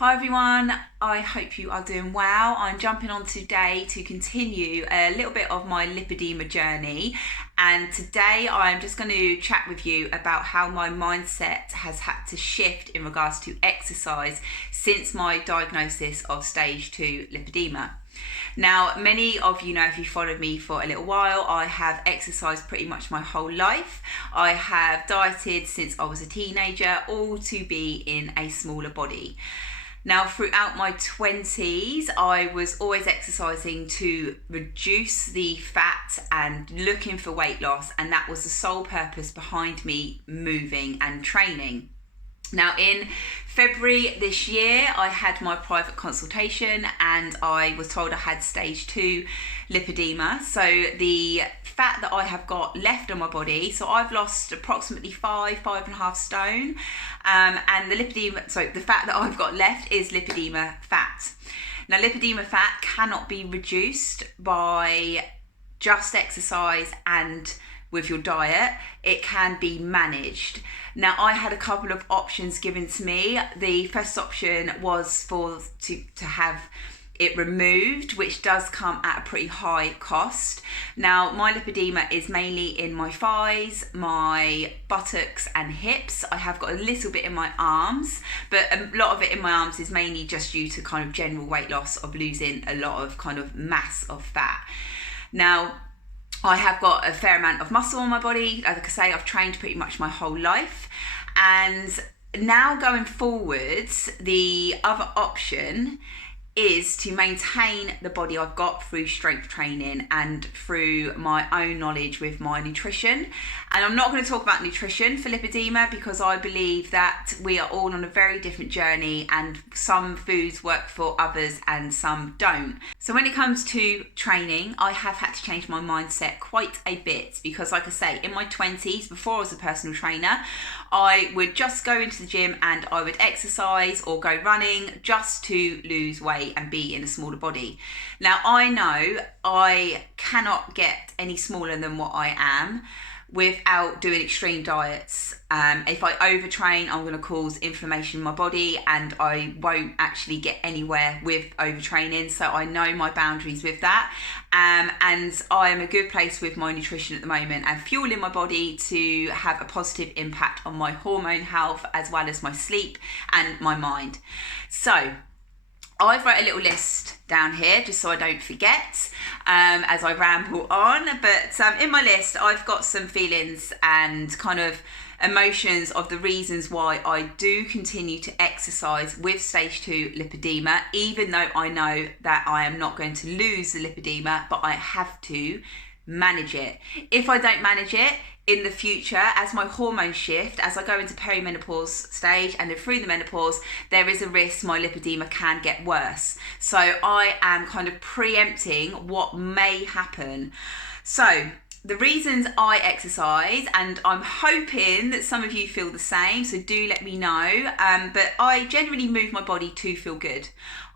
Hi everyone, I hope you are doing well. I'm jumping on today to continue a little bit of my lipedema journey, and today I'm just going to chat with you about how my mindset has had to shift in regards to exercise since my diagnosis of stage 2 lipedema. Now, many of you know, if you followed me for a little while, I have exercised pretty much my whole life. I have dieted since I was a teenager, all to be in a smaller body. Now, throughout my 20s, I was always exercising to reduce the fat and looking for weight loss, and that was the sole purpose behind me moving and training. Now, in February this year, I had my private consultation and I was told I had stage 2 lipedema. So the fat that I have got left on my body, so I've lost approximately 5.5 stone, and the fat that I've got left is lipedema fat. Now, lipedema fat cannot be reduced by just exercise and with your diet. It can be managed. Now, I had a couple of options given to me. The first option was to have it removed, which does come at a pretty high cost. Now, my lipedema is mainly in my thighs, my buttocks and hips. I have got a little bit in my arms, but a lot of it in my arms is mainly just due to kind of general weight loss of losing a lot of kind of mass of fat. Now, I have got a fair amount of muscle on my body. Like I say, I've trained pretty much my whole life. And now going forwards, the other option is to maintain the body I've got through strength training and through my own knowledge with my nutrition. And I'm not going to talk about nutrition for lipedema because I believe that we are all on a very different journey and some foods work for others and some don't. So when it comes to training, I have had to change my mindset quite a bit because, like I say, in my 20s, before I was a personal trainer, I would just go into the gym and I would exercise or go running just to lose weight and be in a smaller body. Now, I know I cannot get any smaller than what I am without doing extreme diets. If I overtrain, I'm going to cause inflammation in my body and I won't actually get anywhere with overtraining. So I know my boundaries with that. And I am in a good place with my nutrition at the moment and fueling my body to have a positive impact on my hormone health as well as my sleep and my mind. So I've wrote a little list down here just so I don't forget as I ramble on, but in my list I've got some feelings and kind of emotions of the reasons why I do continue to exercise with stage 2 lipedema, even though I know that I am not going to lose the lipedema, but I have to manage it. If I don't manage it in the future, as my hormones shift, as I go into perimenopause stage and then through the menopause, there is a risk my lipedema can get worse. So I am kind of preempting what may happen. So the reasons I exercise, and I'm hoping that some of you feel the same, so do let me know, but I generally move my body to feel good.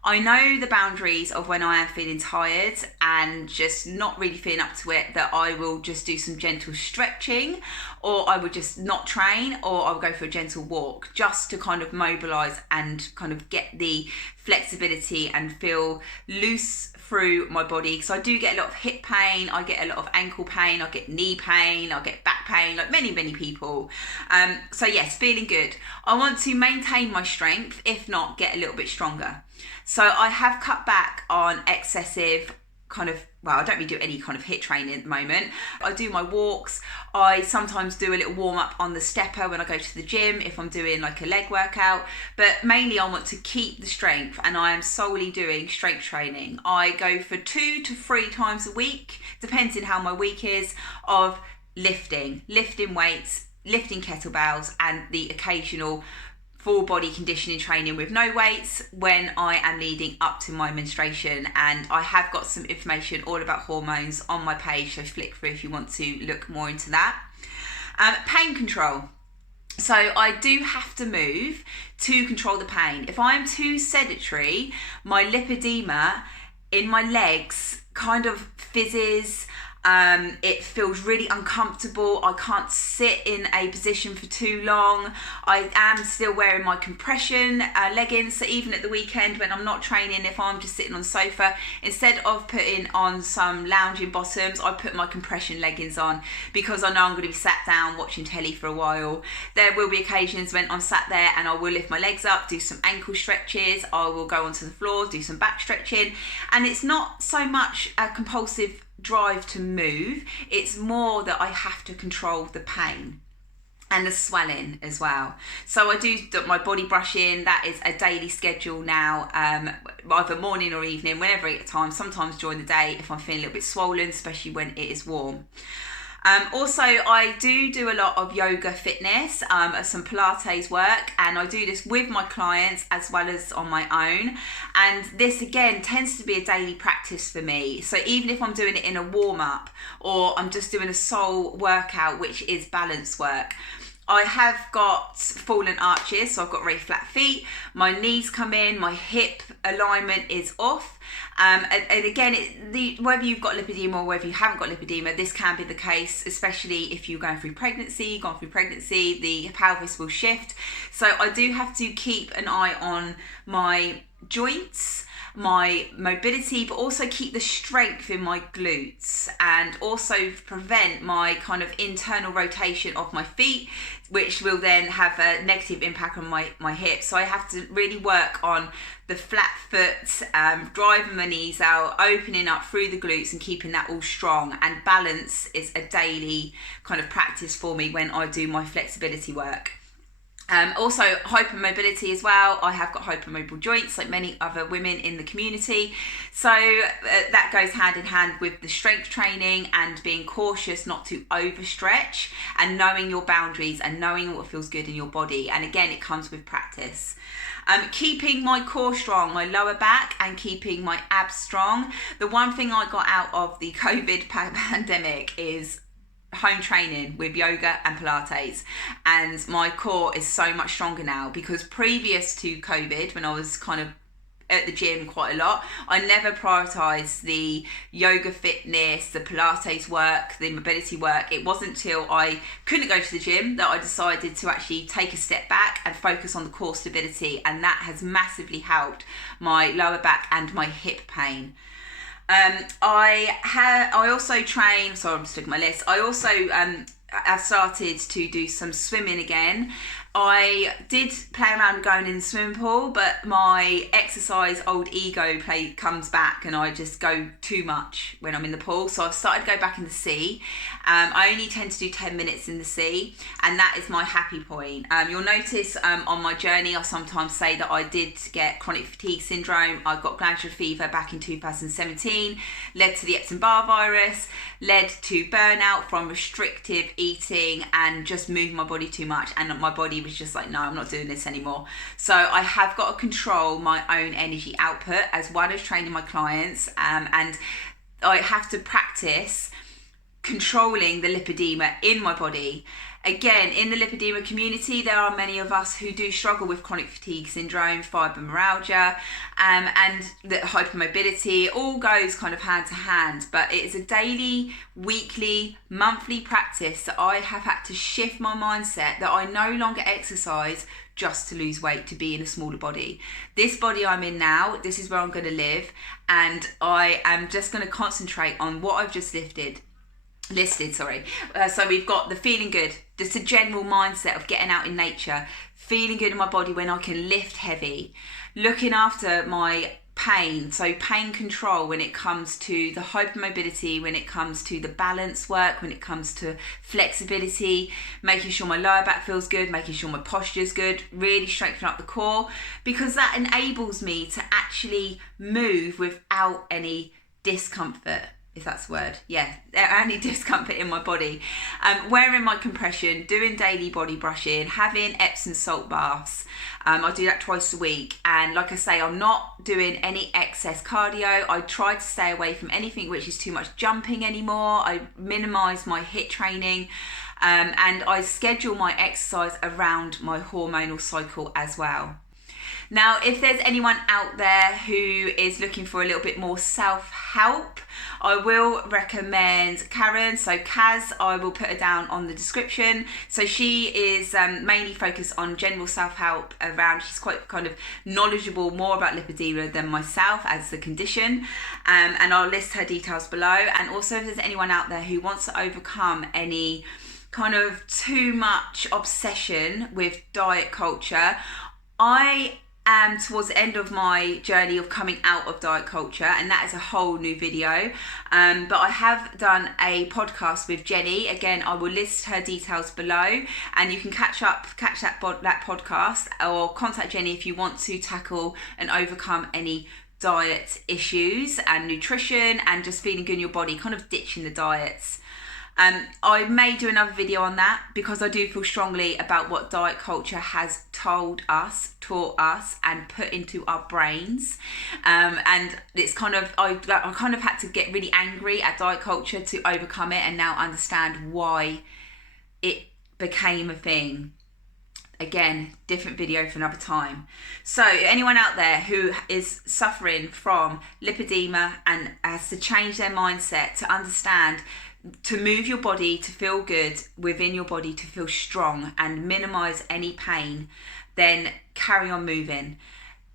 I know the boundaries of when I am feeling tired and just not really feeling up to it, that I will just do some gentle stretching, or I will just not train, or I'll go for a gentle walk just to kind of mobilise and kind of get the flexibility and feel loose through my body. So I do get a lot of hip pain, I get a lot of ankle pain, I get knee pain, I get back pain, like many people. So yes, feeling good. I want to maintain my strength, if not get a little bit stronger. So I have cut back on excessive I don't really do any kind of HIIT training at the moment. I do my walks. I sometimes do a little warm up on the stepper when I go to the gym if I'm doing like a leg workout, but mainly I want to keep the strength and I am solely doing strength training. I go for 2 to 3 times a week, depending how my week is, of lifting weights, lifting kettlebells and the occasional full body conditioning training with no weights when I am leading up to my menstruation. And I have got some information all about hormones on my page, so flick through if you want to look more into that. Pain control. So I do have to move to control the pain. If I am too sedentary, my lipedema in my legs kind of fizzes. It feels really uncomfortable. I can't sit in a position for too long. I am still wearing my compression leggings, so even at the weekend when I'm not training, if I'm just sitting on the sofa, instead of putting on some lounging bottoms, I put my compression leggings on because I know I'm going to be sat down watching telly for a while. There will be occasions when I'm sat there and I will lift my legs up, do some ankle stretches, I will go onto the floor, do some back stretching, and it's not so much a compulsive drive to move, it's more that I have to control the pain and the swelling as well. So I do my body brushing. That is a daily schedule now, either morning or evening, whenever at time, sometimes during the day if I'm feeling a little bit swollen, especially when it is warm. Also, I do a lot of yoga fitness, some Pilates work, and I do this with my clients as well as on my own. And this again tends to be a daily practice for me. So even if I'm doing it in a warm up or I'm just doing a sole workout, which is balance work, I have got fallen arches, so I've got very flat feet, my knees come in, my hip alignment is off, and again, whether you've got lipedema or whether you haven't got lipedema, this can be the case, especially if you're gone through pregnancy, the pelvis will shift. So I do have to keep an eye on my joints, my mobility, but also keep the strength in my glutes and also prevent my kind of internal rotation of my feet, which will then have a negative impact on my hips. So I have to really work on the flat foot, driving my knees out, opening up through the glutes and keeping that all strong. And balance is a daily kind of practice for me when I do my flexibility work. Also hypermobility as well. I have got hypermobile joints like many other women in the community, so that goes hand in hand with the strength training and being cautious not to overstretch and knowing your boundaries and knowing what feels good in your body. And again, it comes with practice. Keeping my core strong, my lower back, and keeping my abs strong. The one thing I got out of the COVID pandemic is home training with yoga and Pilates, and my core is so much stronger now, because previous to COVID, when I was kind of at the gym quite a lot, I never prioritized the yoga fitness, the Pilates work, the mobility work. It wasn't until I couldn't go to the gym that I decided to actually take a step back and focus on the core stability, and that has massively helped my lower back and my hip pain. I also train, sorry, I'm just looking at my list. I also I've started to do some swimming again. I did play around going in the swimming pool, but my exercise old ego comes back and I just go too much when I'm in the pool. So I've started to go back in the sea. I only tend to do 10 minutes in the sea, and that is my happy point. You'll notice on my journey, I sometimes say that I did get chronic fatigue syndrome. I got glandular fever back in 2017, led to the Epstein-Barr virus, led to burnout from restrictive eating and just moving my body too much, and my body was just like, no, I'm not doing this anymore. So I have got to control my own energy output as well as training my clients, and I have to practice controlling the lipedema in my body. Again, in the lipedema community, there are many of us who do struggle with chronic fatigue syndrome, fibromyalgia, and the hypermobility. It all goes kind of hand to hand, but it is a daily, weekly, monthly practice that I have had to shift my mindset, that I no longer exercise just to lose weight, to be in a smaller body. This body I'm in now, this is where I'm going to live, and I am just going to concentrate on what I've just listed. So we've got the feeling good, just a general mindset of getting out in nature, feeling good in my body when I can lift heavy, looking after my pain, so pain control when it comes to the hypermobility, when it comes to the balance work, when it comes to flexibility, making sure my lower back feels good, making sure my posture's good, really strengthen up the core, because that enables me to actually move without any discomfort, if that's the word, any discomfort in my body. Wearing my compression, doing daily body brushing, having Epsom salt baths. I do that twice a week, and like I say, I'm not doing any excess cardio. I try to stay away from anything which is too much jumping anymore. I minimise my HIIT training, and I schedule my exercise around my hormonal cycle as well. Now, if there's anyone out there who is looking for a little bit more self-help, I will recommend Karen. So Kaz, I will put her down on the description. So she is mainly focused on general self-help around, she's quite kind of knowledgeable more about lipedema than myself as the condition. And I'll list her details below. And also if there's anyone out there who wants to overcome any kind of too much obsession with diet culture, I am towards the end of my journey of coming out of diet culture, and that is a whole new video. But I have done a podcast with Jenny. Again, I will list her details below, and you can catch that podcast, or contact Jenny if you want to tackle and overcome any diet issues and nutrition and just feeling good in your body, kind of ditching the diets. I may do another video on that because I do feel strongly about what diet culture has taught us and put into our brains. And it's kind of, I kind of had to get really angry at diet culture to overcome it and now understand why it became a thing. Again, different video for another time. So anyone out there who is suffering from lipedema and has to change their mindset to understand, to move your body, to feel good within your body, to feel strong and minimize any pain, then carry on moving.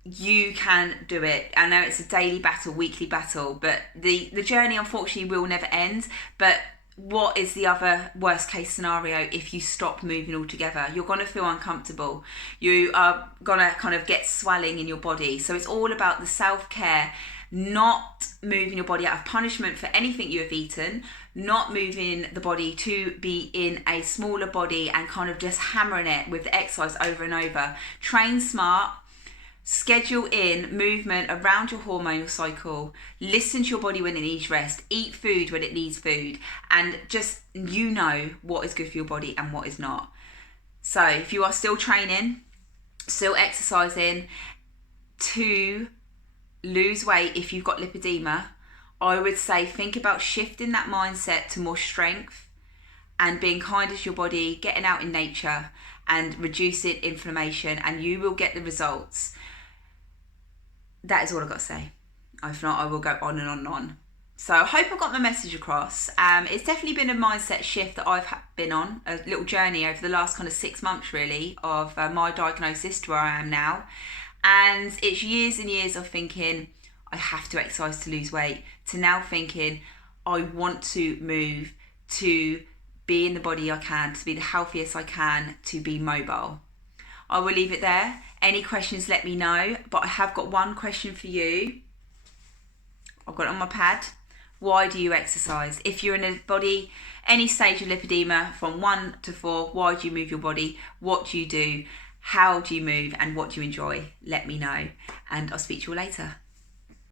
You can do it. I know it's a daily battle, weekly battle, but the journey unfortunately will never end. But what is the other worst case scenario if you stop moving altogether? You're going to feel uncomfortable. You are going to kind of get swelling in your body. So it's all about the self-care, not moving your body out of punishment for anything you have eaten, not moving the body to be in a smaller body and kind of just hammering it with the exercise over and over. Train smart, schedule in movement around your hormonal cycle, listen to your body when it needs rest, eat food when it needs food, and just, you know what is good for your body and what is not. So if you are still training, still exercising to lose weight, if you've got lipedema, I would say think about shifting that mindset to more strength and being kind to your body, getting out in nature and reducing inflammation, and you will get the results. That is all I've got to say. If not, I will go on and on and on. So I hope I got my message across. It's definitely been a mindset shift that I've been on, a little journey over the last kind of 6 months really of my diagnosis to where I am now. And it's years and years of thinking, I have to exercise to lose weight, to now thinking, I want to move to be in the body I can, to be the healthiest I can, to be mobile. I will leave it there. Any questions, let me know. But I have got one question for you. I've got it on my pad. Why do you exercise? If you're in a body, any stage of lipedema from 1 to 4, why do you move your body? What do you do? How do you move and what do you enjoy? Let me know, and I'll speak to you all later.